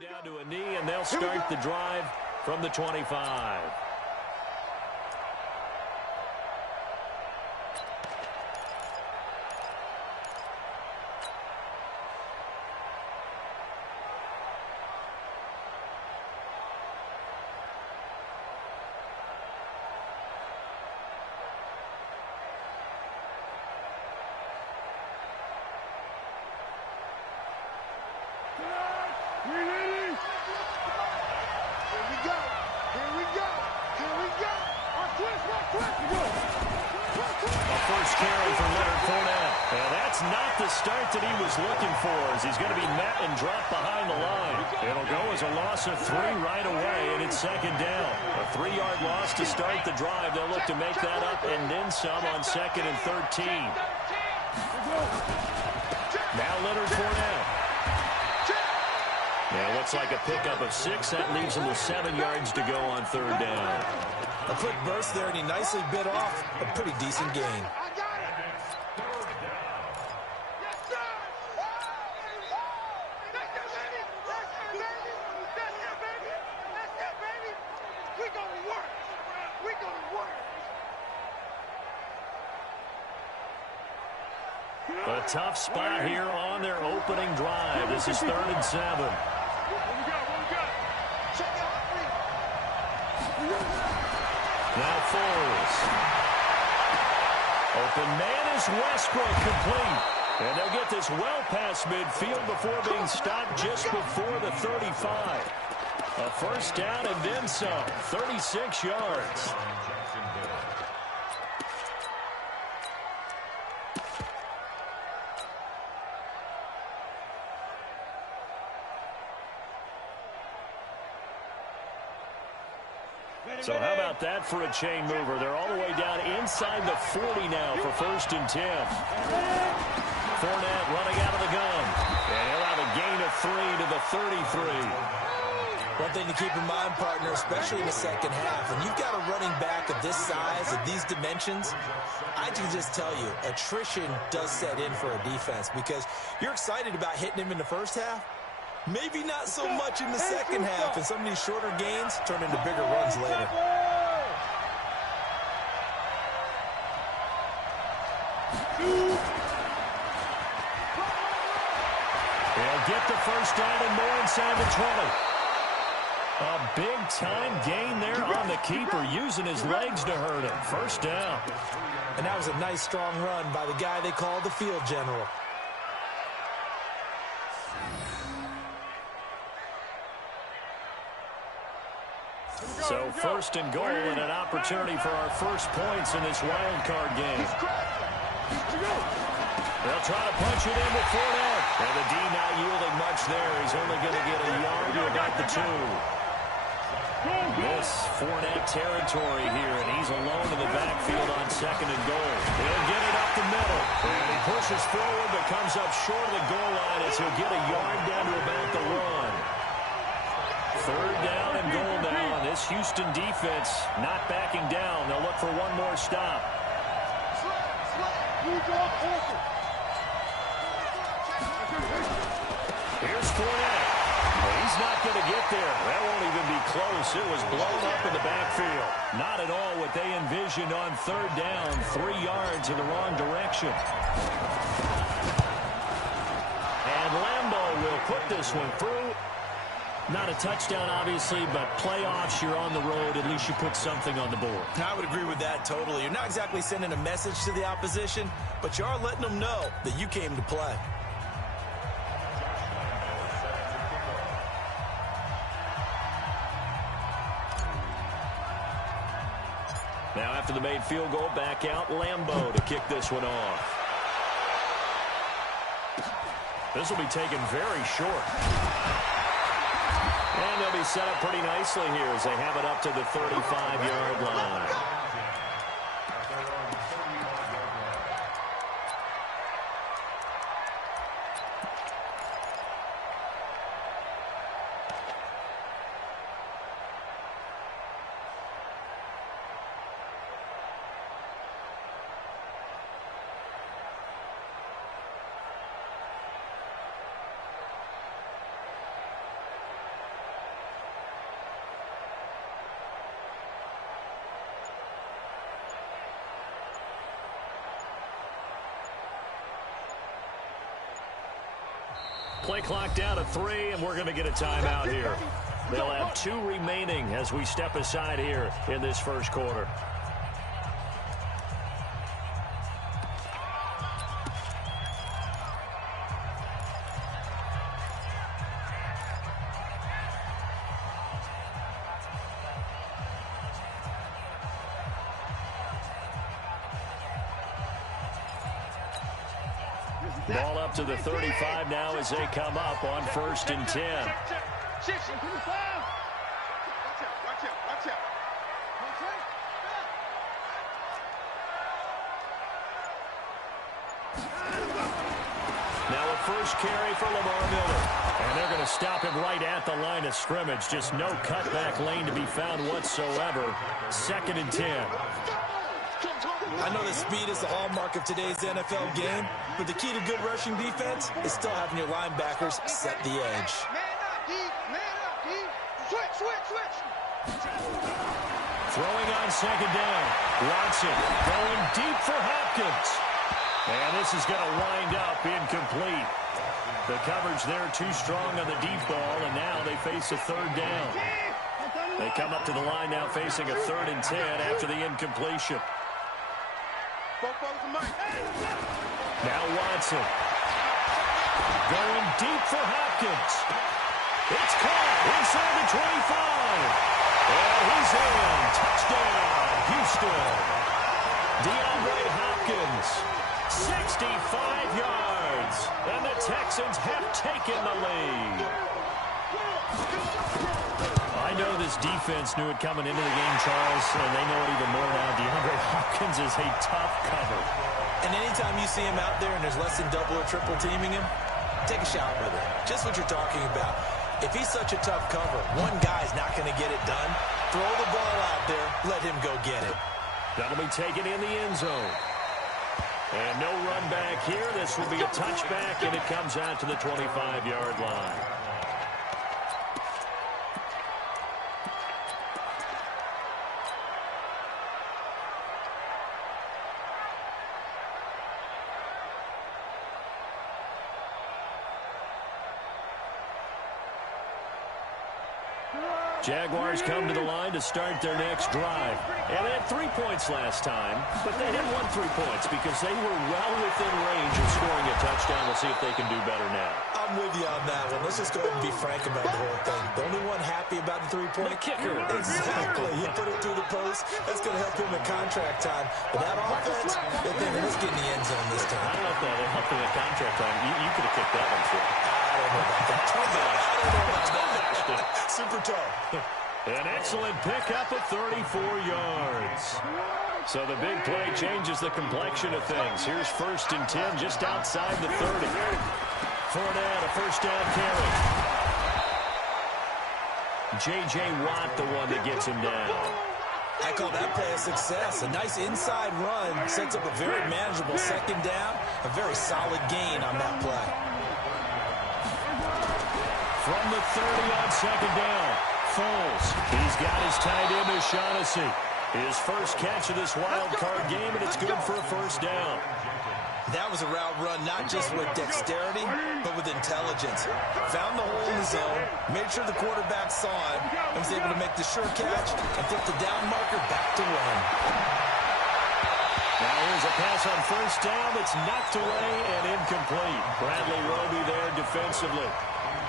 Down to a knee, and they'll start the drive from the 25. First carry for Leonard Fournette. And that's not the start that he was looking for, as he's going to be met and dropped behind the line. It'll go as a loss of 3 right away, and it's second down. A 3-yard loss to start the drive. They'll look to make that up and then some on 2nd and 13. Now Leonard Fournette. Yeah, it looks like a pickup of 6. That leaves him with 7 yards to go on 3rd down. A quick burst there, and he nicely bit off a pretty decent gain. A tough spot here on their opening drive. This is 3rd and 7. Now Foles. Open man is Westbrook, complete. And they'll get this well past midfield before being stopped just before the 35. A first down and then some. 36 yards. So how about that for a chain mover? They're all the way down inside the 40 now for 1st and 10. Fournette running out of the gun. And he'll have a gain of 3 to the 33. One thing to keep in mind, partner, especially in the second half, when you've got a running back of this size, of these dimensions, I can just tell you, attrition does set in for a defense because you're excited about hitting him in the first half. Maybe not so much in the second half, and some of these shorter gains turn into bigger runs later. They'll get the first down and more inside the 20. A big-time gain there on the keeper, using his legs to hurt him. First down. And that was a nice, strong run by the guy they call the field general. So 1st and goal and an opportunity for our first points in this wild card game. They'll try to punch it in with Fournette. And the D not yielding much there. He's only going to get a yard to about the 2. This Fournette territory here, and he's alone in the backfield on 2nd and goal. He'll get it up the middle. And he pushes forward but comes up short of the goal line as he'll get a yard down to about the 1. 3rd down and goal now. This Houston defense not backing down. They'll look for one more stop. Here's Fournette. He's not going to get there. That won't even be close. It was blown up in the backfield. Not at all what they envisioned on 3rd down. 3 yards in the wrong direction. And Lambo will put this one through. Not a touchdown, obviously, but playoffs, you're on the road. At least you put something on the board. I would agree with that totally. You're not exactly sending a message to the opposition, but you are letting them know that you came to play. Now after the made field goal, back out Lambo to kick this one off. This will be taken very short. And they'll be set up pretty nicely here as they have it up to the 35-yard line. Play clock down to 3, and we're going to get a timeout here. They'll have 2 remaining as we step aside here in this first quarter. Ball up to the 35 now as they come up on 1st and 10. Now a first carry for Lamar Miller. And they're going to stop him right at the line of scrimmage. Just no cutback lane to be found whatsoever. 2nd and 10. I know that speed is the hallmark of today's NFL game, but the key to good rushing defense is still having your linebackers set the edge. Throwing on 2nd down. Watson going deep for Hopkins. And this is going to wind up incomplete. The coverage there too strong on the deep ball, and now they face a 3rd down. They come up to the line now facing a 3rd and 10 after the incompletion. Now Watson. Going deep for Hopkins. It's caught inside the 25. And he's in. Touchdown, Houston. DeAndre Hopkins, 65 yards. And the Texans have taken the lead. I know this defense knew it coming into the game, Charles, and they know it even more now. DeAndre Hopkins is a tough cover. And anytime you see him out there and there's less than double or triple teaming him, take a shot with it. Just what you're talking about. If he's such a tough cover, one guy's not going to get it done. Throw the ball out there. Let him go get it. That'll be taken in the end zone. And no run back here. This will be a touchback, and it comes out to the 25-yard line. Jaguars come to the line to start their next drive. And they had 3 points last time, but they didn't want 3 points because they were well within range of scoring a touchdown. We'll see if they can do better now. I'm with you on that one. Let's just go ahead and be frank about the whole thing. The only one happy about the 3-point kicker. Exactly. He put it through the post. That's going to help him in contract time. But that offense, they're thinking, let's get in the end zone this time. I don't know if that helped him in contract time. You could have kicked that one through. I don't know about that. I don't know about that. Super tough. An excellent pickup of 34 yards. So the big play changes the complexion of things. Here's 1st and 10 just outside the 30. Fournette, a first down carry. J.J. Watt, the one that gets him down. I call that play a success. A nice inside run sets up a very manageable 2nd down. A very solid gain on that play. From the 30 on 2nd down. Foles. He's got his tight end O'Shaughnessy. His first catch of this wild card game, and it's good for a first down. That was a route run not just with dexterity, but with intelligence. Found the hole in the zone, made sure the quarterback saw it, and was able to make the sure catch and flip the down marker back to run. Now here's a pass on first down that's knocked away and incomplete. Bradley Roby there defensively.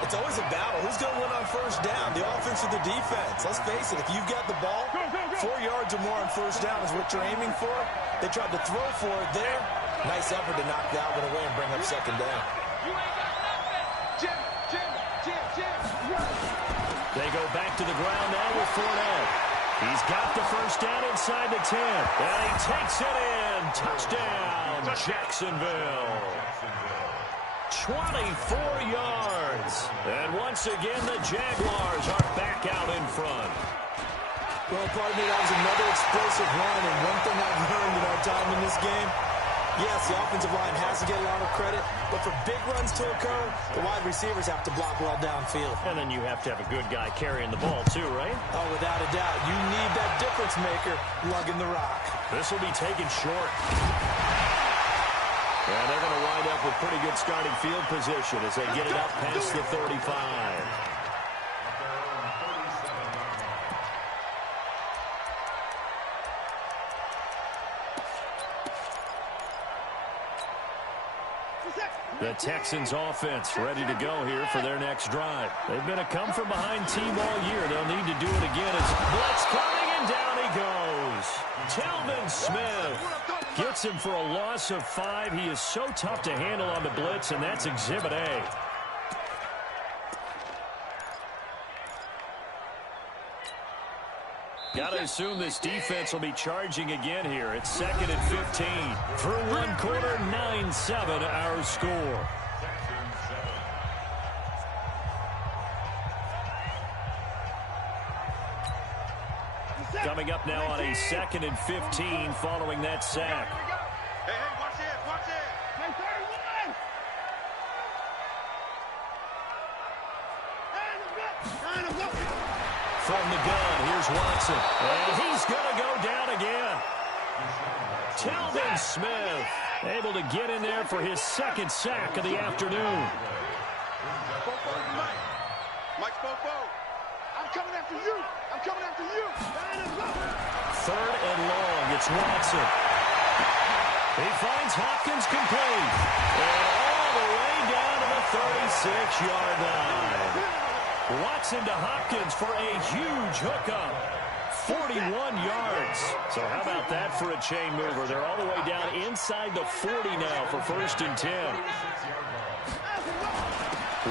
It's always a battle. Who's going to win on first down, the offense or the defense? Let's face it, if you've got the ball, 4 yards or more on first down is what you're aiming for. They tried to throw for it there. Nice effort to knock that one away and bring up 2nd down. They go back to the ground now with Fournette. He's got the first down inside the 10. And he takes it in. Touchdown, Jacksonville. 24 yards. And once again, the Jaguars are back out in front. Well, pardon me, that was another explosive run. And one thing I've learned in our time in this game, yes, the offensive line has to get a lot of credit, but for big runs to occur, the wide receivers have to block well downfield. And then you have to have a good guy carrying the ball too, right? Oh, without a doubt. You need that difference maker lugging the rock. This will be taken short. And they're going to wind up with pretty good starting field position as they get it up past the 35. The Texans offense ready to go here for their next drive. They've been a come-from-behind team all year. They'll need to do it again. As blitz coming, and down he goes. Telvin Smith gets him for a loss of 5. He is so tough to handle on the blitz, and that's Exhibit A. Got to assume this defense will be charging again here. It's 2nd and 15. Through one quarter, 9-7 our score. Coming up now on a 2nd and 15 following that sack. Hey, watch it, watch it. Hey, 31. From the gun, here's Watson. And he's going to go down again. Telvin Smith able to get in there for his 2nd sack of the afternoon. Mike Spofo, I'm coming after you. I'm coming after you. 3rd and long, it's Watson. He finds Hopkins complete. And all the way down to the 36-yard line. Watson to Hopkins for a huge hookup. 41 yards. So how about that for a chain mover? They're all the way down inside the 40 now for 1st and 10.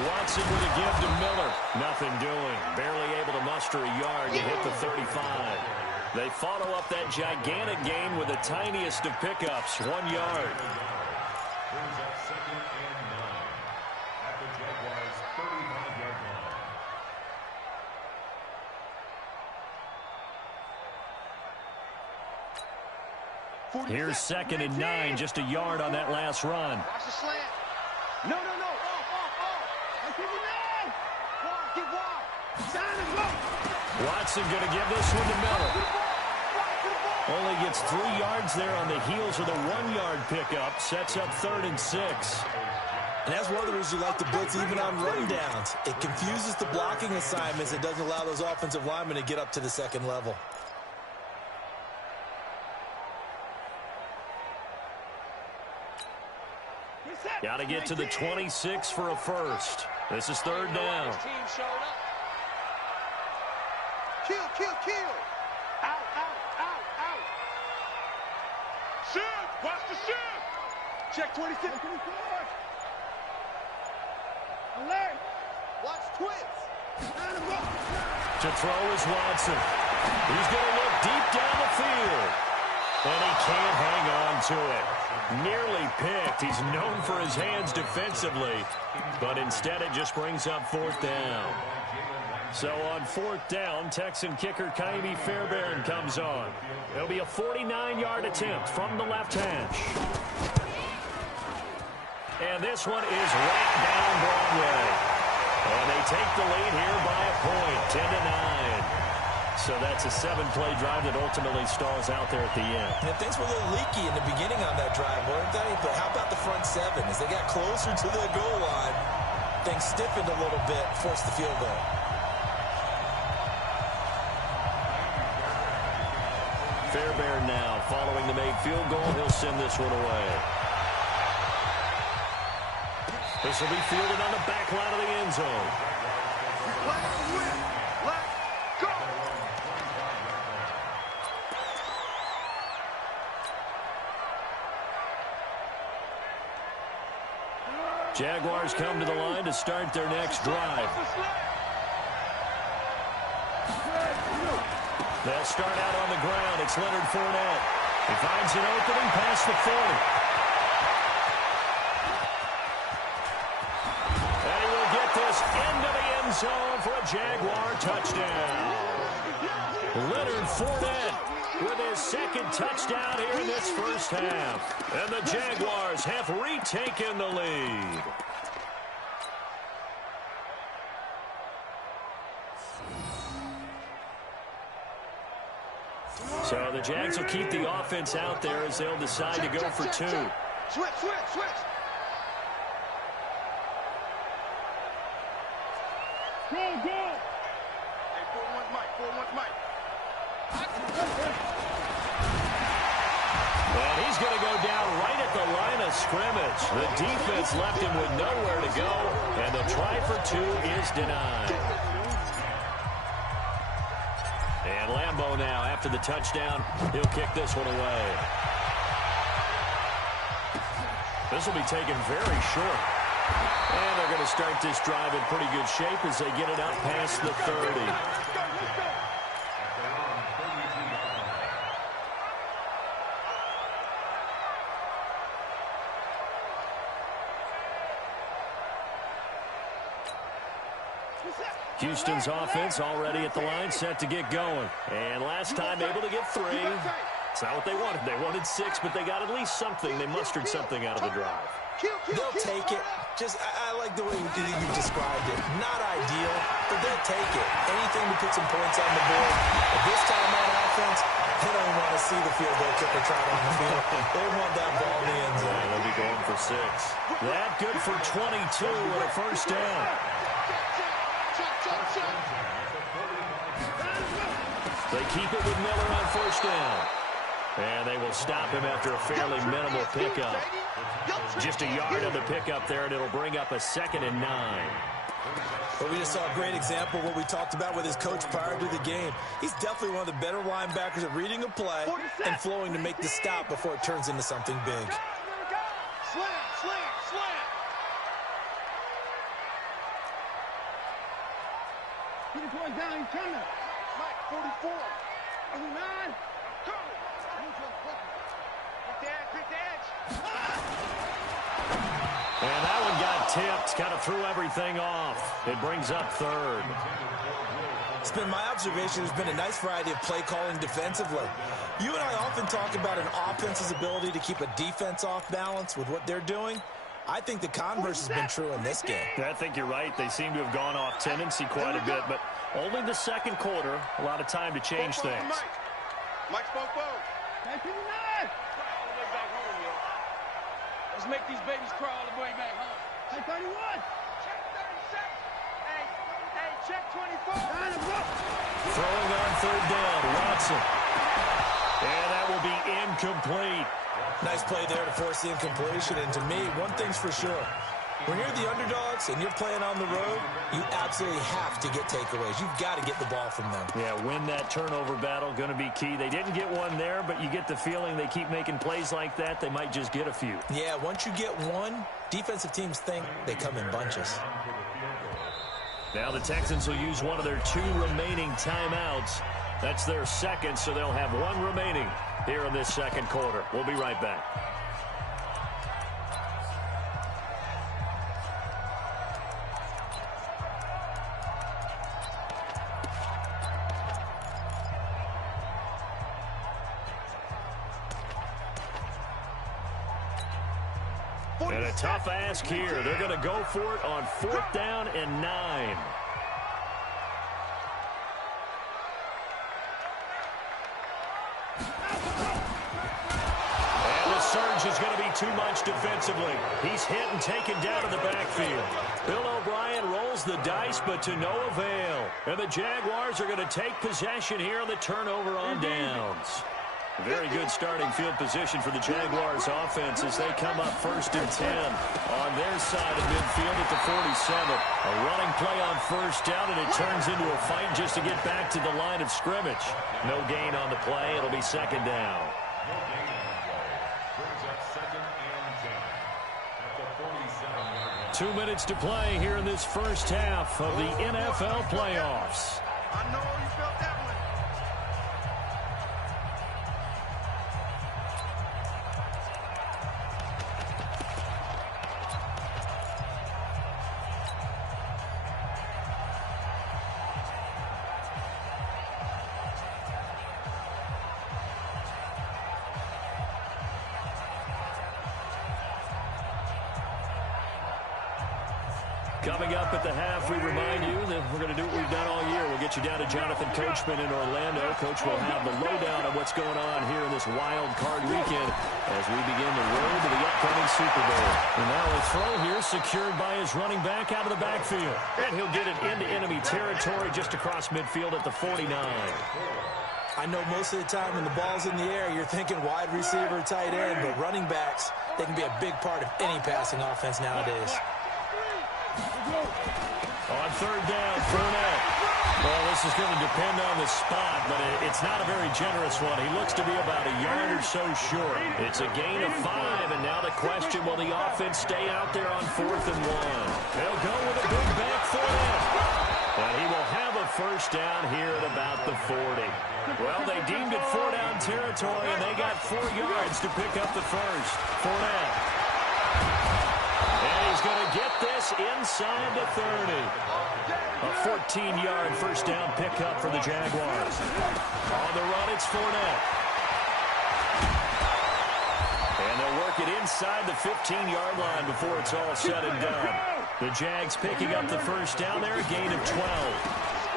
Watson with a give to Miller. Nothing doing. Barely able to muster a yard to hit the 35. They follow up that gigantic gain with the tiniest of pickups, 1 yard. Brings up 2nd and 9 at the Jaguars' 35-yard line. Here's 2nd and 9, just a yard on that last run. Watch the slant. No. Get wide. Watson going to give this one to Miller. Only gets 3 yards there on the heels of the 1-yard pickup. Sets up 3rd and 6. And that's one of the reasons you like to blitz even on rundowns. It confuses the blocking assignments. It doesn't allow those offensive linemen to get up to the 2nd level. Got to get to the 26 for a first. This is 3rd down. Kill. Out. Shoot. Watch the shoot. Check 26. Alert. Watch twins. To throw is Watson. He's going to look deep down the field. And he can't hang on to it. Nearly picked. He's known for his hands defensively. But instead it just brings up 4th down. So on 4th down, Texan kicker Kaimi Fairbairn comes on. It'll be a 49-yard attempt from the left hash. And this one is right down Broadway. And they take the lead here by a point, 10-9. So that's a 7-play drive that ultimately stalls out there at the end. And things were a little leaky in the beginning on that drive, weren't they? But how about the front 7? As they got closer to the goal line, things stiffened a little bit, forced the field goal. Fairbairn now following the made field goal. He'll send this one away. This will be fielded on the back line of the end zone. Jaguars come to the line to start their next drive. They'll start out on the ground. It's Leonard Fournette. He finds an opening past the 40. And he will get this into the end zone for a Jaguar touchdown. Leonard Fournette with his 2nd touchdown here in this first half. And the Jaguars have retaken the lead. So the Jags will keep the offense out there as they'll decide to go for 2. Switch, switch, switch. Go, go. Hey, 4-1 Mike, 4-1 Mike. And he's going to go down right at the line of scrimmage. The defense left him with nowhere to go, and the try for two is denied. And Lambeau now, after the touchdown, he'll kick this one away. This will be taken very short. And they're going to start this drive in pretty good shape as they get it out past the 30. Houston's offense already at the line, set to get going. And last time able to get 3. It's not what they wanted. They wanted 6, but they got at least something. They mustered something out of the drive. They'll take it. I like the way you described it. Not ideal, but they'll take it. Anything to put some points on the board. But this time on offense, they don't want to see the field goal kicker trot on the field. They want that ball in the end zone. Yeah, they'll be going for 6. That good for 22 and a first down. They keep it with Miller on first down. And they will stop him after a fairly minimal pickup. Just a yard on the pickup there, and it'll bring up a 2nd and 9. But we just saw a great example of what we talked about with his coach prior to the game. He's definitely one of the better linebackers at reading a play and flowing to make the stop before it turns into something big. Slam, slam, slam. Get the boy down, he's coming. Mike, 44. 49. And that one got tipped, kind of threw everything off. It brings up 3rd. It's been my observation there's been a nice variety of play calling defensively. You and I often talk about an offense's ability to keep a defense off balance with what they're doing. I think the converse has been true in this game. I think you're right. They seem to have gone off tendency quite a bit, but only the second quarter, a lot of time to change things. Mike's Fofo. 19-9. Let's make these babies crawl all the way back home. Hey, 31. Check 37. Hey, check 24. Throwing on 3rd down, Watson. And that will be incomplete. Nice play there to force the incompletion. And to me, one thing's for sure. When you're the underdogs and you're playing on the road, you absolutely have to get takeaways. You've got to get the ball from them. Yeah, win that turnover battle, going to be key. They didn't get one there, but you get the feeling they keep making plays like that, they might just get a few. Yeah, once you get one, defensive teams think they come in bunches. Now the Texans will use one of their 2 remaining timeouts. That's their 2nd, so they'll have 1 remaining here in this 2nd quarter. We'll be right back. And a tough ask here. They're going to go for it on 4th down and 9. And the surge is going to be too much defensively. He's hit and taken down in the backfield. Bill O'Brien rolls the dice, but to no avail. And the Jaguars are going to take possession here on the turnover on downs. Very good starting field position for the Jaguars offense as they come up 1st and 10 on their side of midfield at the 47. A running play on 1st down, and it turns into a fight just to get back to the line of scrimmage. No gain on the play. It'll be 2nd down. Brings up 2nd and 10 at the 47-yard line. 2 minutes to play here in this first half of the NFL playoffs. I know you felt that one. Coming up at the half, we remind you that we're going to do what we've done all year. We'll get you down to Jonathan Coachman in Orlando. Coach will have the lowdown on what's going on here in this wild card weekend as we begin the road to the upcoming Super Bowl. And now a throw here secured by his running back out of the backfield. And he'll get it into enemy territory just across midfield at the 49. I know most of the time when the ball's in the air, you're thinking wide receiver, tight end, but running backs, they can be a big part of any passing offense nowadays. On third down, Fournette. Well, this is going to depend on the spot, but it's not a very generous one. He looks to be about a yard or so short. It's a gain of 5, and now the question, will the offense stay out there on 4th and 1? They'll go with a big back Fournette. And he will have a first down here at about the 40. Well, they deemed it 4-down territory, and they got 4 yards to pick up the first. Fournette. And he's going to get this inside the 30. A 14-yard first down pickup for the Jaguars. On the run, it's Fournette. And they'll work it inside the 15-yard line before it's all said and done. The Jags picking up the first down there, a gain of 12.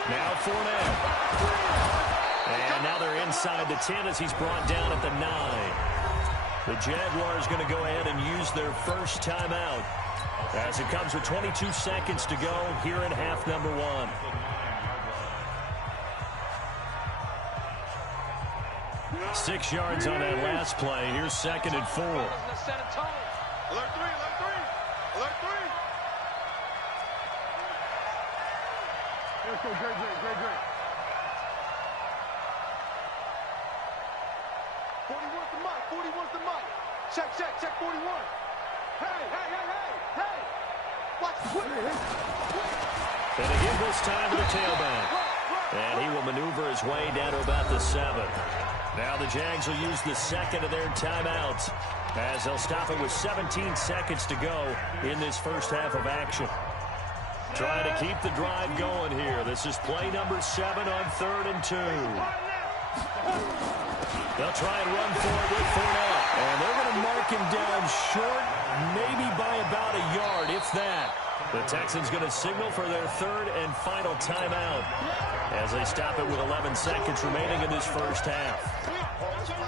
Now Fournette. And now they're inside the 10 as he's brought down at the 9. The Jaguars going to go ahead and use their first timeout as it comes with 22 seconds to go here in half number 1. Six yards on that last play. Here's 2nd and 4. Alert 3, alert 3, alert 3. Let's go, great. 41's the mic, 41's the mic. Check, 41. Hey. Watch, quick. And again this time to the tailback. And he will maneuver his way down to about the 7. Now the Jags will use the second of their timeouts as they'll stop it with 17 seconds to go in this first half of action. Trying to keep the drive going here. This is play number 7 on 3rd and 2. They'll try and run for it with Fournette. And they're going to mark him down short, maybe by about a yard, if that. The Texans going to signal for their 3rd and final timeout as they stop it with 11 seconds remaining in this first half.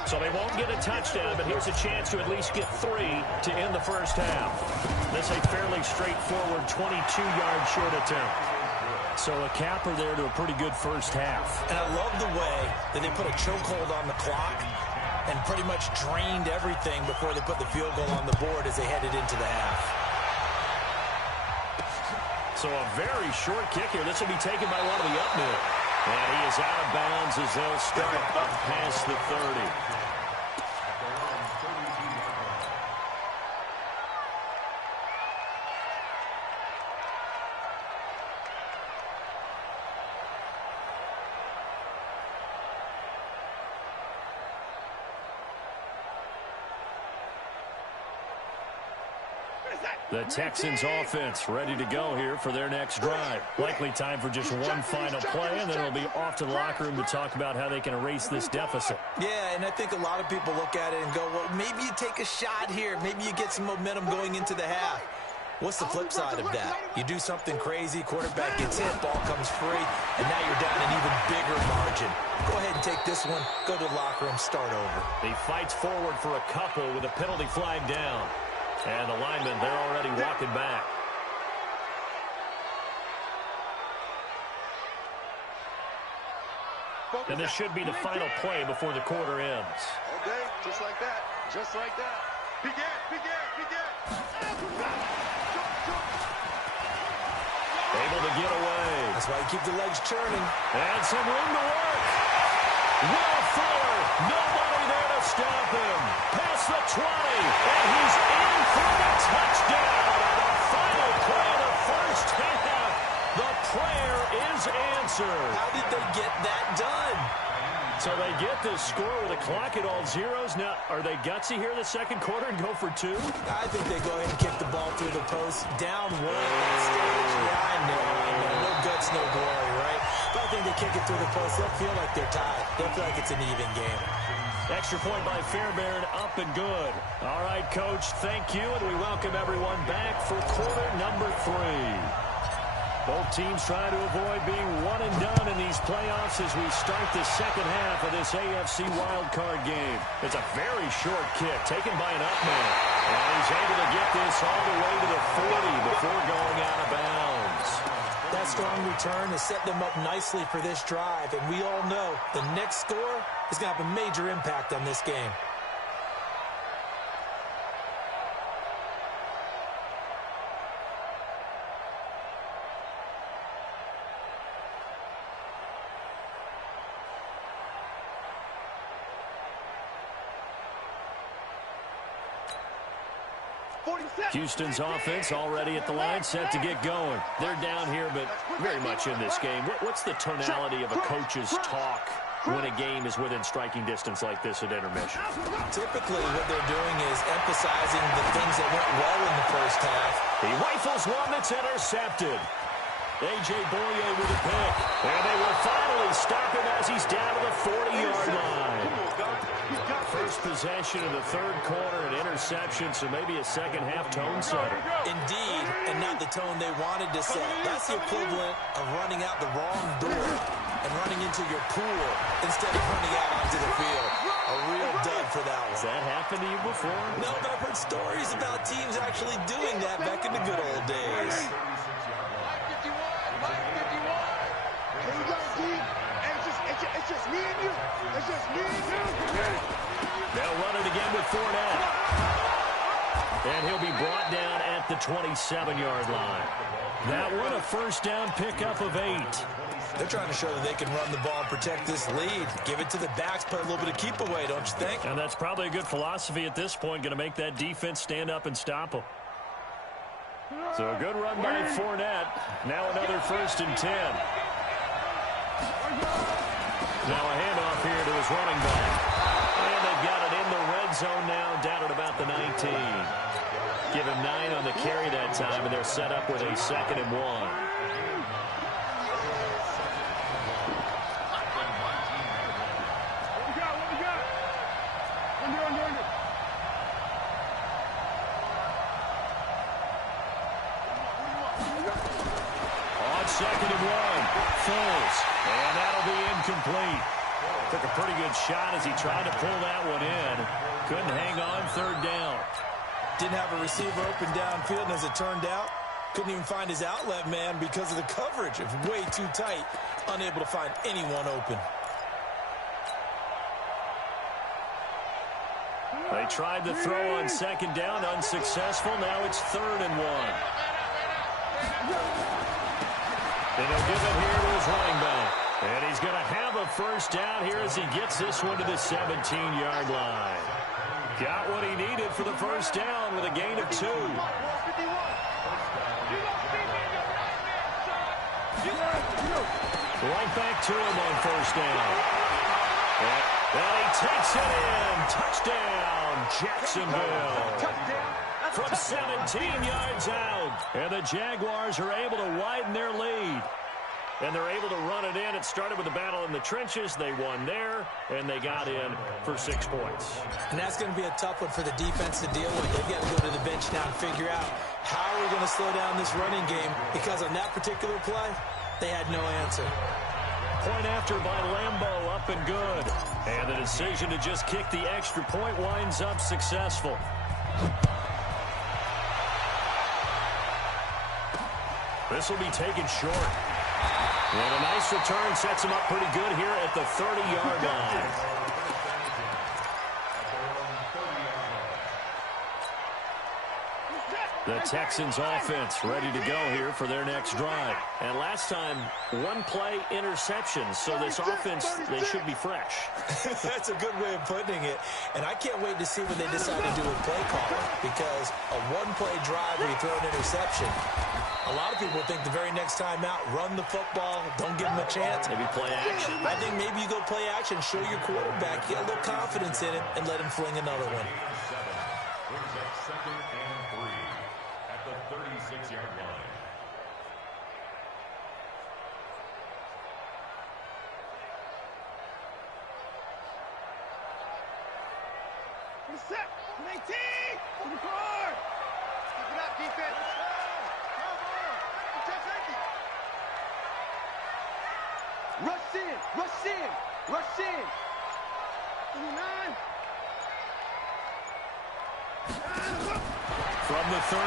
So they won't get a touchdown, but here's a chance to at least get 3 to end the first half. This is a fairly straightforward 22-yard short attempt. So a capper there to a pretty good first half. And I love the way that they put a chokehold on the clock and pretty much drained everything before they put the field goal on the board as they headed into the half. So a very short kick here. This will be taken by one of the up mid. And he is out of bounds as they'll start up past the 30. The Texans offense ready to go here for their next drive. Likely time for just one final play, and then it'll be off to the locker room to talk about how they can erase this deficit. Yeah, and I think a lot of people look at it and go, well, maybe you take a shot here. Maybe you get some momentum going into the half. What's the flip side of that? You do something crazy, quarterback gets hit, ball comes free, and now you're down an even bigger margin. Go ahead and take this one, go to the locker room, start over. He fights forward for a couple with a penalty flag down. And the linemen, they're already walking back. And this should be the final play before the quarter ends. Okay, just like that. Begin. Able to get away. That's why you keep the legs churning. And some room to work. Well forward. Nobody there to stop him. Past the 20. And he's in for the touchdown. And the final play of the first half. The prayer is answered. How did they get that done? So they get this score with a clock at all zeros. Now, are they gutsy here in the second quarter and go for 2? I think they go ahead and kick the ball through the post. Down 1 at that stage. Yeah, I know. No guts, no glory, right? But I think they kick it through the post. They'll feel like they're tied. They'll feel like it's an even game. Extra point by Fairbairn, up and good. All right, Coach, thank you, and we welcome everyone back for quarter number 3. Both teams trying to avoid being one and done in these playoffs as we start the second half of this AFC wildcard game. It's a very short kick taken by an up man. And he's able to get this all the way to the 40 before going out of bounds. That strong return has set them up nicely for this drive. And we all know the next score is going to have a major impact on this game. Houston's offense already at the line, set to get going. They're down here, but very much in this game. What's the tonality of a coach's talk when a game is within striking distance like this at intermission? Typically, what they're doing is emphasizing the things that went well in the first half. He rifles one that's intercepted. A.J. Boye with a pick. And they will finally stop him as he's down to the 40-yard line. First possession of the third quarter, an interception, so maybe a second-half tone setter. Indeed, and not the tone they wanted to set. That's the equivalent of running out the wrong door and running into your pool instead of running out onto the field. A real dud for that one. Has that happened to you before? No, but I've heard stories about teams actually doing that back in the good old days. It's just me and you. It's just me and you. They'll run it again with Fournette. And he'll be brought down at the 27-yard line. That one, a first down pickup of 8. They're trying to show that they can run the ball and protect this lead. Give it to the backs, play a little bit of keep away, don't you think? And that's probably a good philosophy at this point, going to make that defense stand up and stop them. So a good run by Fournette. Now another 1st and 10. Now a handoff here to his running back. And they've got it in the red zone now, down at about the 19. Give him 9 on the carry that time, and they're set up with a 2nd and 1. On 2nd and 1, Foles, and that'll be incomplete. Took a pretty good shot as he tried to pull that one in. Couldn't hang on 3rd down. Didn't have a receiver open downfield, and as it turned out, couldn't even find his outlet man because of the coverage. It was way too tight, unable to find anyone open. They tried to throw on 2nd down, unsuccessful. Now it's 3rd and 1. And he'll give it here to his running back. And he's going to have a first down here as he gets this one to the 17-yard line. Got what he needed for the first down with a gain of 2. Right back to him on first down. And he takes it in. Touchdown, Jacksonville. From 17 yards out. And the Jaguars are able to widen their lead. And they're able to run it in. It started with a battle in the trenches. They won there, and they got in for 6 points. And that's going to be a tough one for the defense to deal with. They've got to go to the bench now and figure out how are we going to slow down this running game, because on that particular play, they had no answer. Point after by Lambeau, up and good. And the decision to just kick the extra point winds up successful. This will be taken short. And a nice return sets him up pretty good here at the 30-yard line. The Texans offense ready to go here for their next drive. And last time, 1-play interception. So this offense, they should be fresh. That's a good way of putting it. And I can't wait to see what they decide to do with play calling, because a 1-play drive where you throw an interception, a lot of people think the very next time out, run the football, don't give them a chance. Maybe play action. I think maybe you go play action, show your quarterback, get a little confidence in it, and let him fling another one. Brings up 2nd and 3 at the 36-yard line. Set. 19. To the car. Keep it up, defense. Come on. Protect safety. Rush in. Rush in. Rush in. 29. From the 36,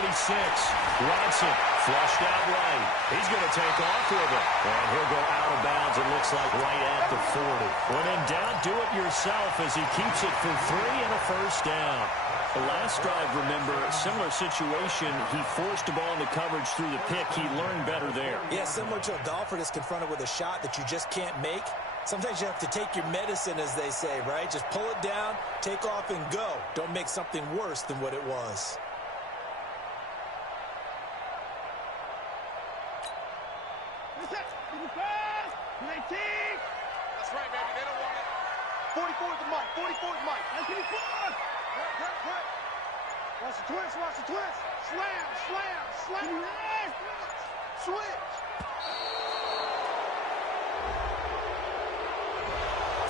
Watson flushed out right. He's going to take off with it. And he'll go out of bounds, it looks like, right at the 40. When in doubt, do it yourself as he keeps it for 3 and a first down. The last drive, remember, similar situation. He forced the ball into coverage through the pick. He learned better there. Yeah, similar to a golfer that's confronted with a shot that you just can't make. Sometimes you have to take your medicine, as they say, right? Just pull it down, take off, and go. Don't make something worse than what it was. That's right, baby. They don't want it. 44 is the mic. 44 is the mic. 94. Right. Watch the twist. Watch the twist. Slam. Slam. Slam. Switch.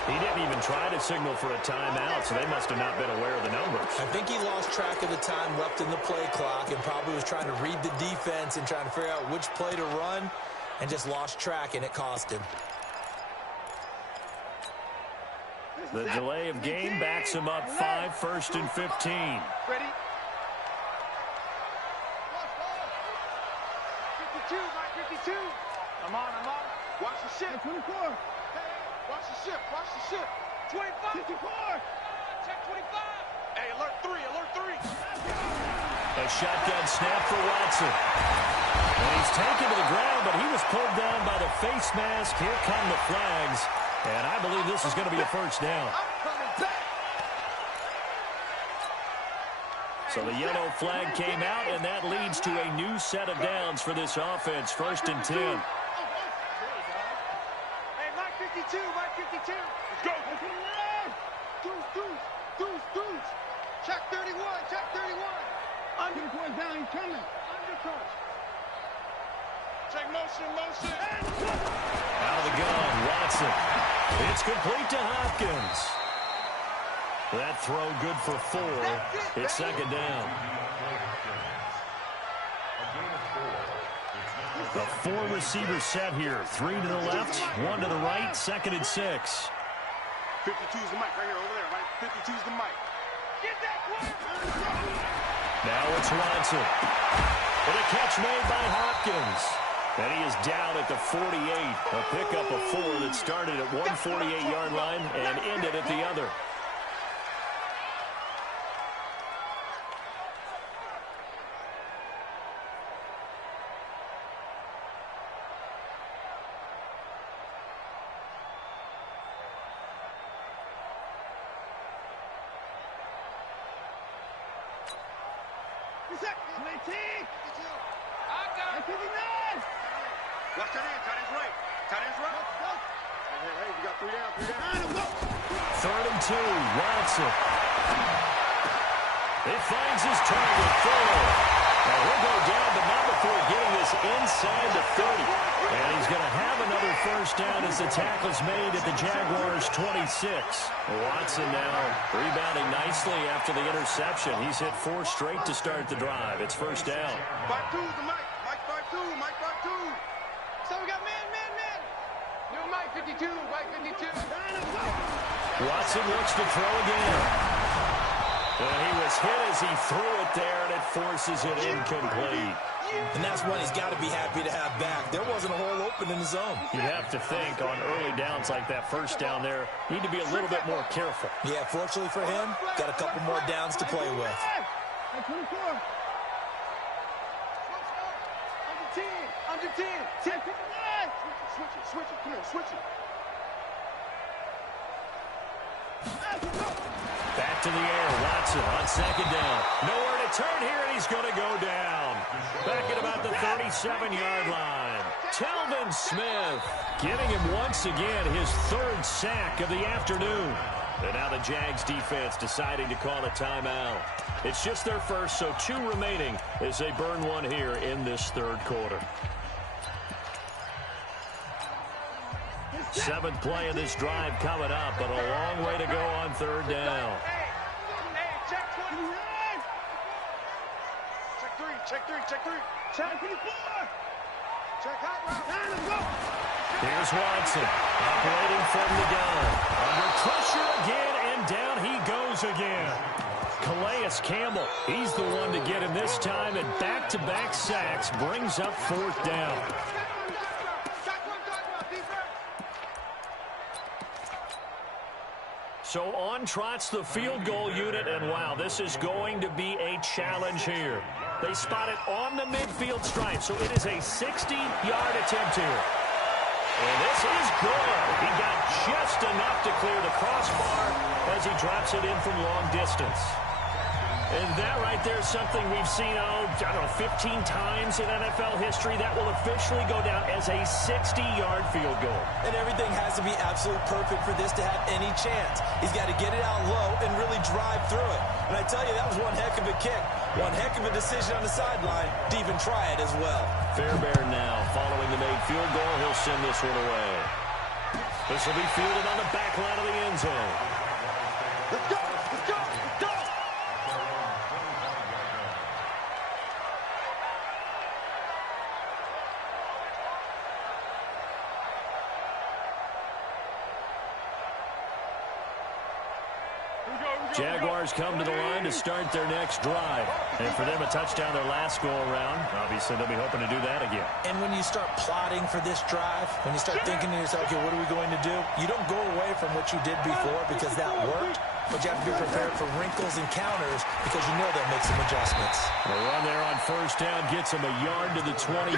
He didn't even try to signal for a timeout, so they must have not been aware of the numbers. I think he lost track of the time left in the play clock and probably was trying to read the defense and trying to figure out which play to run and just lost track, and it cost him. The delay of game backs him up 5, 1st and 15. Ready? 52, Mike, 52. I'm on. Watch the ship. 24. Hey, watch the ship. 25. 54. Check 25. Hey, alert 3. A shotgun snap for Watson. And he's taken to the ground, but he was pulled down by the face mask. Here come the flags. And I believe this is going to be a first down. So the yellow flag came out, and that leads to a new set of downs for this offense. 1st and 10. Hey, Mike 52. Let's go. Deuce. Check 31. Undercut down, he's coming. Undercut. Check motion. Out of the gun, Watson. It's complete to Hopkins. That throw good for 4. It's 2nd down. A 4-receiver set here. 3 to the left, 1 to the right, 2nd and 6. 52's the mic right here, over there, right? 52's the mic. Get that one! Now it's Watson. And a catch made by Hopkins. And he is down at the 48. A pickup of 4 that started at one 48-yard line and ended at the other. Watch that in, tight end's right. Hey, we got 3 down. 3rd and 2, Watson. He finds his target, Fuller. And he'll go down, but not before getting this inside the 30. And he's going to have another first down as the tackle's made at the Jaguars' 26. Watson now rebounding nicely after the interception. He's hit 4 straight to start the drive. It's first down. 5-2's the mic. Mike 5-2. So we got man. New Mike 52. Watson looks to throw again. And he was hit as he threw it there, and it forces it incomplete. And that's one he's got to be happy to have back. There wasn't a hole open in the zone. You'd have to think on early downs like that first down there, need to be a little bit more careful. Yeah, fortunately for him, got a couple more downs to play with. 24. Under 10. Switch it. Come here, switch it. Back to the air, Watson on 2nd down. Nowhere to turn here, and he's going to go down. Back at about the 37-yard line. Telvin Smith giving him once again his 3rd sack of the afternoon. And now the Jags defense deciding to call a timeout. It's just their first, so 2 remaining as they burn one here in this 3rd quarter. 7th play of this drive coming up, but a long way to go on 3rd down. Hey, check 20. Check 3. Check 24. Check hot route. Here's Watson, operating from the gun. Under pressure again, and down he goes again. Calais Campbell, he's the one to get him this time, and back-to-back sacks brings up fourth down. So on trots the field goal unit, and wow, this is going to be a challenge here. They spot it on the midfield stripe, so it is a 60-yard attempt here. And this is good. He got just enough to clear the crossbar as he drops it in from long distance. And that right there is something we've seen, I don't know, 15 times in NFL history. That will officially go down as a 60-yard field goal. And everything has to be absolutely perfect for this to have any chance. He's got to get it out low and really drive through it. And I tell you, that was one heck of a kick. One heck of a decision on the sideline to even try it as well. Fairbairn now, following the made field goal, he'll send this one away. This will be fielded on the back line of the end zone. Let's go! Let's go! Let's go! Jaguars come to the line to start their next drive. And for them, a touchdown their last go-around. Obviously, they'll be hoping to do that again. And when you start plotting for this drive, when you start thinking to yourself, okay, what are we going to do? You don't go away from what you did before because that worked, but you have to be prepared for wrinkles and counters because you know they'll make some adjustments. The run there on first down gets him a yard to the 26.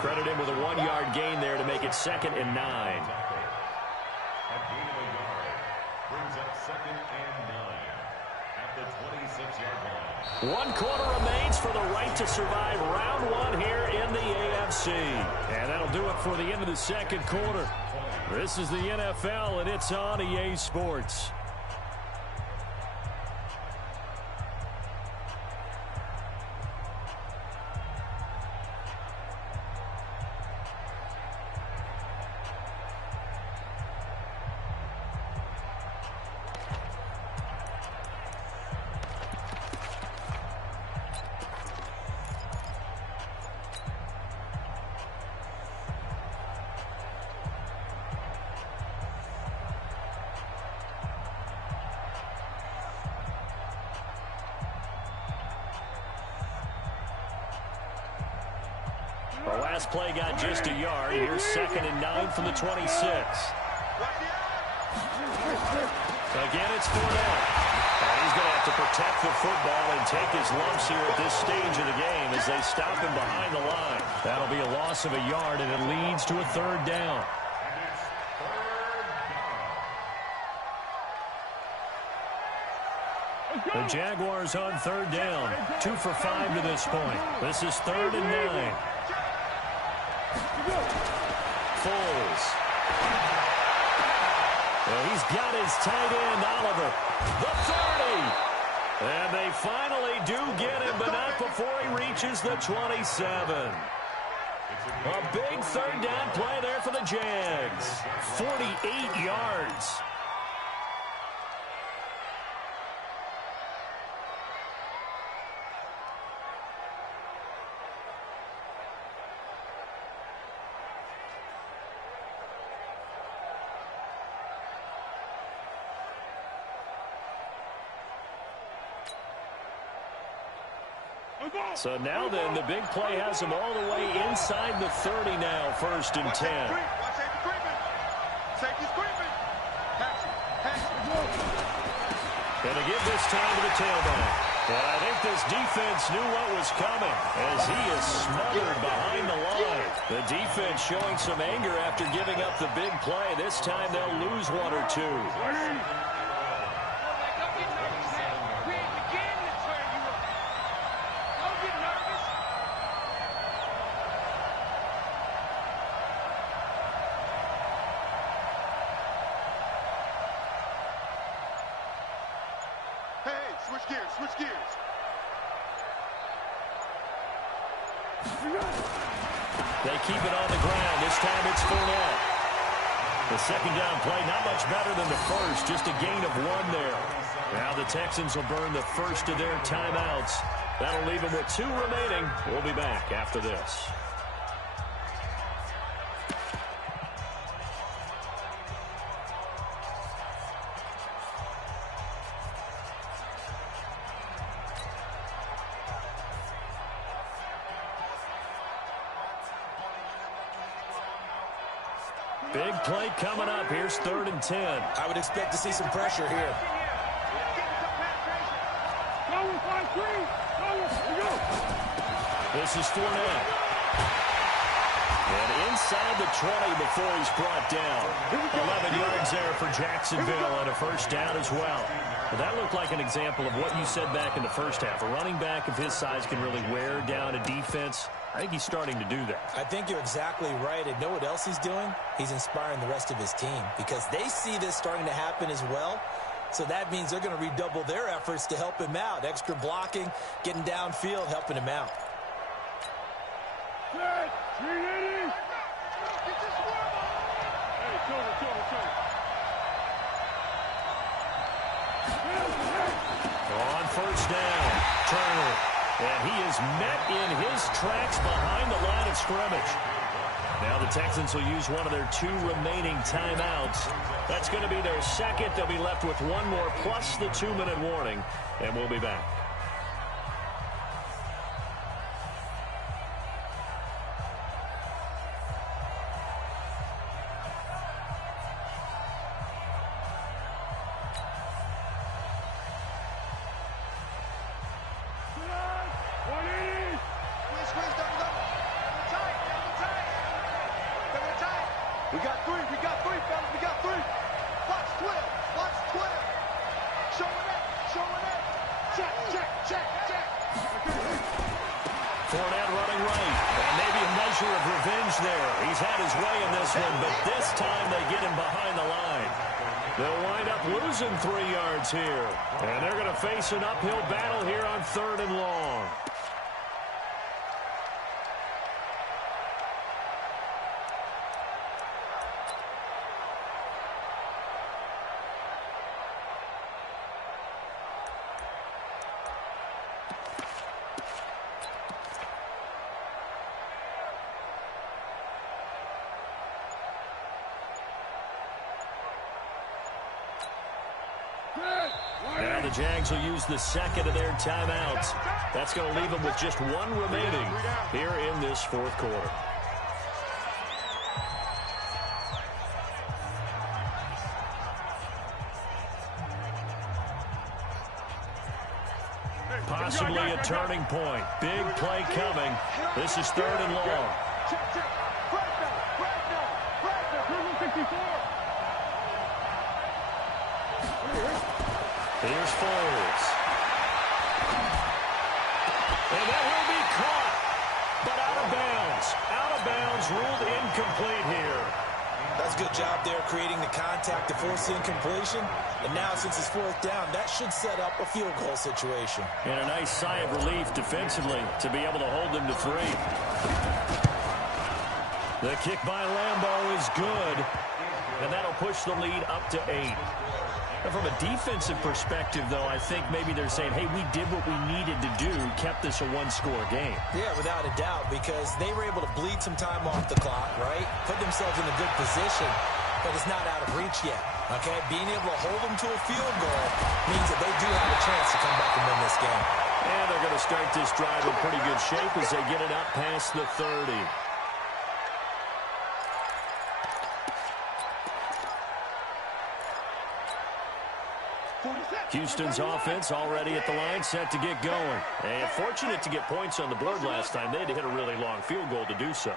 Credit him with a 1-yard gain there to make it 2nd and 9. A gain of a yard brings up 2nd and 9 at the 26-yard line. 1 quarter remains for the right to survive round 1 here in the AFC. And that'll do it for the end of the second quarter. This is the NFL, and it's on EA Sports. The last play got just a yard. Here's 2nd and 9 from the 26. Again, it's Fournette. And he's going to have to protect the football and take his lumps here at this stage of the game as they stop him behind the line. That'll be a loss of a yard, and it leads to a 3rd down. The Jaguars on 3rd down. 2 for 5 to this point. This is 3rd and 9. Foles. Well, he's got his tight end, Oliver. The 30. And they finally do get him, but not before he reaches the 27. A big 3rd down play there for the Jags. 48 yards. So now then, the big play has him all the way inside the 30 now, 1st and 10. Gonna give this time to the tailback. And I think this defense knew what was coming as he is smothered behind the line. The defense showing some anger after giving up the big play. This time they'll lose 1 or 2. Switch gears. They keep it on the ground. This time it's Fournette. The 2nd down play, not much better than the first. Just a gain of 1 there. Now the Texans will burn the first of their timeouts. That'll leave them with 2 remaining. We'll be back after this. Big play coming up. Here's 3rd and 10. I would expect to see some pressure here. This is Fournette. And inside the 20 before he's brought down. 11 yards there for Jacksonville and a first down as well. Well, that looked like an example of what you said back in the first half. A running back of his size can really wear down a defense. I think he's starting to do that. I think you're exactly right. And know what else he's doing? He's inspiring the rest of his team because they see this starting to happen as well. So that means they're going to redouble their efforts to help him out. Extra blocking, getting downfield, helping him out. On first down, Turner. And he is met in his tracks behind the line of scrimmage. Now the Texans will use one of their 2 remaining timeouts. That's going to be their second. They'll be left with one more plus the 2-minute warning. And we'll be back. Fournette running right. And maybe a measure of revenge there. He's had his way in this one, but this time they get him behind the line. They'll wind up losing 3 yards here. And they're going to face an uphill battle here on 3rd and long. Now the Jags will use the second of their timeouts. That's going to leave them with just 1 remaining here in this 4th quarter. Possibly a turning point. Big play coming. This is 3rd and long. Here's Foles. And that will be caught, but out of bounds. Out of bounds, ruled incomplete here. That's a good job there creating the contact to force the incompletion. And now since it's 4th down, that should set up a field goal situation. And a nice sigh of relief defensively to be able to hold them to 3. The kick by Lambo is good, and that'll push the lead up to 8. And from a defensive perspective, though, I think maybe they're saying, hey, we did what we needed to do, kept this a 1-score game. Yeah, without a doubt, because they were able to bleed some time off the clock, right? Put themselves in a good position, but it's not out of reach yet, okay? Being able to hold them to a field goal means that they do have a chance to come back and win this game. And they're going to start this drive in pretty good shape as they get it up past the 30. Houston's offense already at the line, set to get going. And fortunate to get points on the board last time. They had to hit a really long field goal to do so.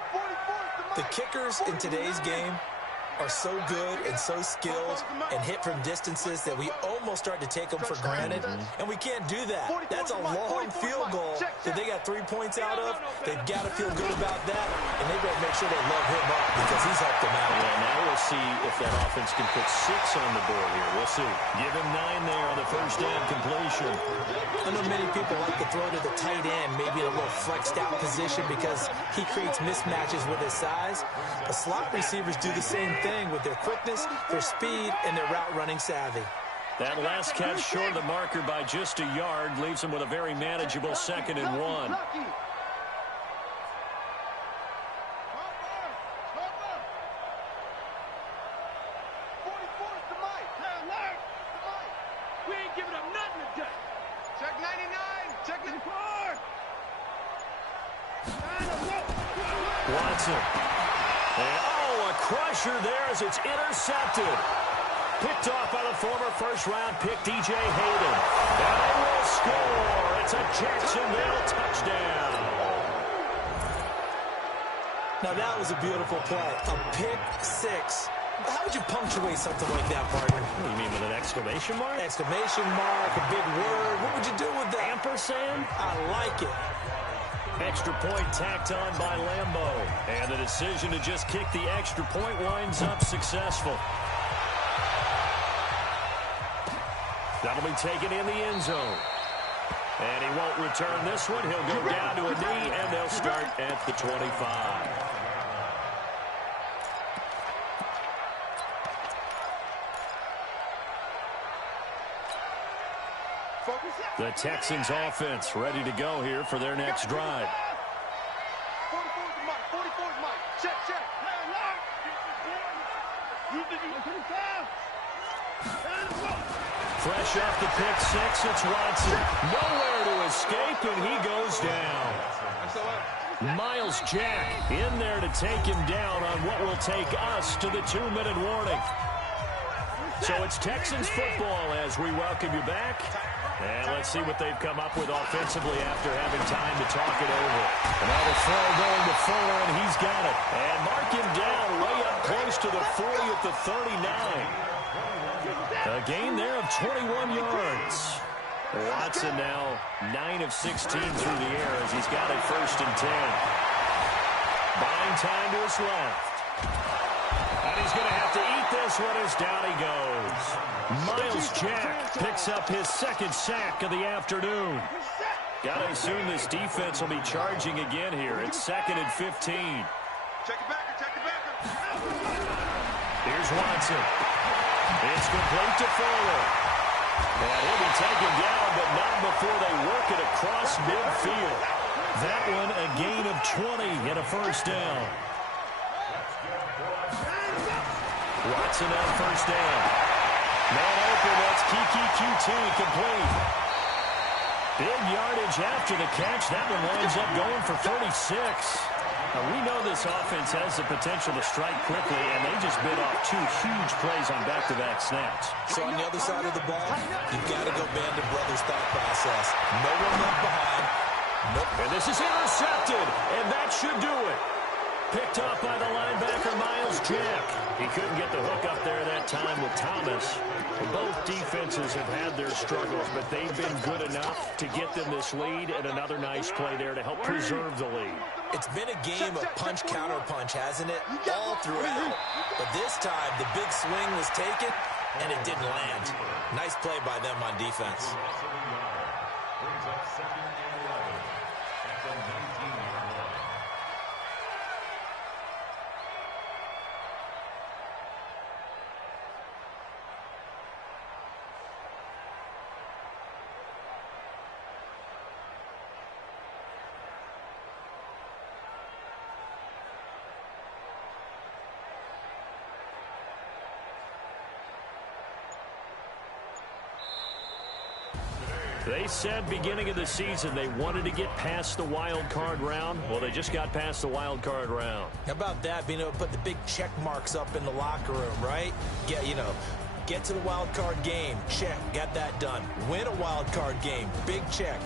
The kickers in today's game are so good and so skilled and hit from distances that we almost start to take them for granted. And we can't do that. That's a long field goal that they got 3 points out of. They've got to feel good about that, and they've got to make sure they love him up because he's helped them out. Yeah, now we'll see if that offense can put 6 on the board here. We'll see. Give him 9 there on the first down completion. I know many people like to throw to the tight end, maybe in a little flexed out position because he creates mismatches with his size. The slot receivers do the same thing with their quickness, their speed, and their route running savvy. That last catch short of the marker by just a yard leaves him with a very manageable 2nd and 1. Watson. And, oh, a a crusher there as it's intercepted. Picked off by the former first-round pick, DJ Hayden. And they will score. It's a Jacksonville touchdown. Now, that was a beautiful play. A pick six. How would you punctuate something like that, partner? What do you mean, with an exclamation mark? Exclamation mark, a big word. What would you do with that? Ampersand? I like it. Extra point tacked on by Lambo. And the decision to just kick the extra point winds up successful. That'll be taken in the end zone. And he won't return this one. He'll go down to a knee, and they'll start at the 25. The Texans offense ready to go here for their next drive. 44's the mic. 44's the mic. Check, check. Fresh off the pick six, it's Watson. Nowhere to escape, and he goes down. Miles Jack in there to take him down on what will take us to the 2-minute warning. So it's Texans football as we welcome you back. And let's see what they've come up with offensively after having time to talk it over. Another throw going to Fuller, and he's got it. And mark him down way up close to the 40 at the 39. A gain there of 21 yards. Watson now 9 of 16 through the air as he's got it 1st and 10. Buying time to his left. And he's going to have to eat this one as down he goes. Miles Jack picks up his 2nd sack of the afternoon. Got to assume this defense will be charging again here. It's 2nd and 15. Check it back, check it back. Here's Watson. It's complete to Fuller. And he'll be taken down, but not before they work it across midfield. That one a gain of 20 and a 1st down. Watson on 1st down. Man open, that's Kiki QT complete. Big yardage after the catch. That one winds up going for 36. Now, we know this offense has the potential to strike quickly, and they just bit off 2 huge plays on back-to-back snaps. So on the other side of the ball, you've got to go Band of Brothers thought process. No one left behind. Nope. And this is intercepted, and that should do it. Picked off by the linebacker, Miles Jack. He couldn't get the hook up there that time with Thomas. Both defenses have had their struggles, but they've been good enough to get them this lead, and another nice play there to help preserve the lead. It's been a game of punch-counter-punch, hasn't it? All throughout. But this time, the big swing was taken, and it didn't land. Nice play by them on defense. Brings up 2nd and 11 at the 19-yard line. They said beginning of the season they wanted to get past the wild card round. Well, they just got past the wild card round. How about that, being able to put the big check marks up in the locker room, right? Get to the wild card game. Check. Got that done. Win a wild card game. Big check.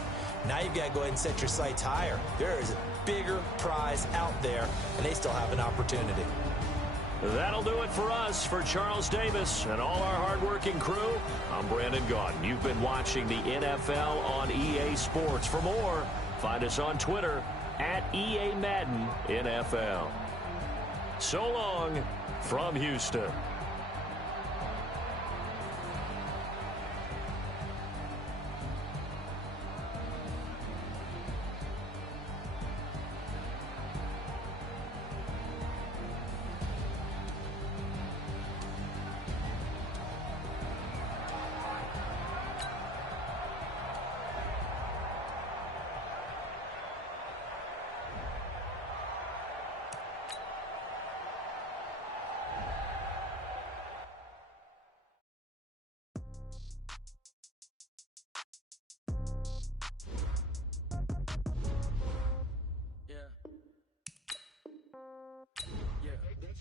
Now you've got to go ahead and set your sights higher. There is a bigger prize out there, and they still have an opportunity. That'll do it for us. For Charles Davis and all our hardworking crew, I'm Brandon Gaudin. You've been watching the NFL on EA Sports. For more, find us on Twitter at EA Madden NFL. So long from Houston.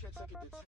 checks, I get the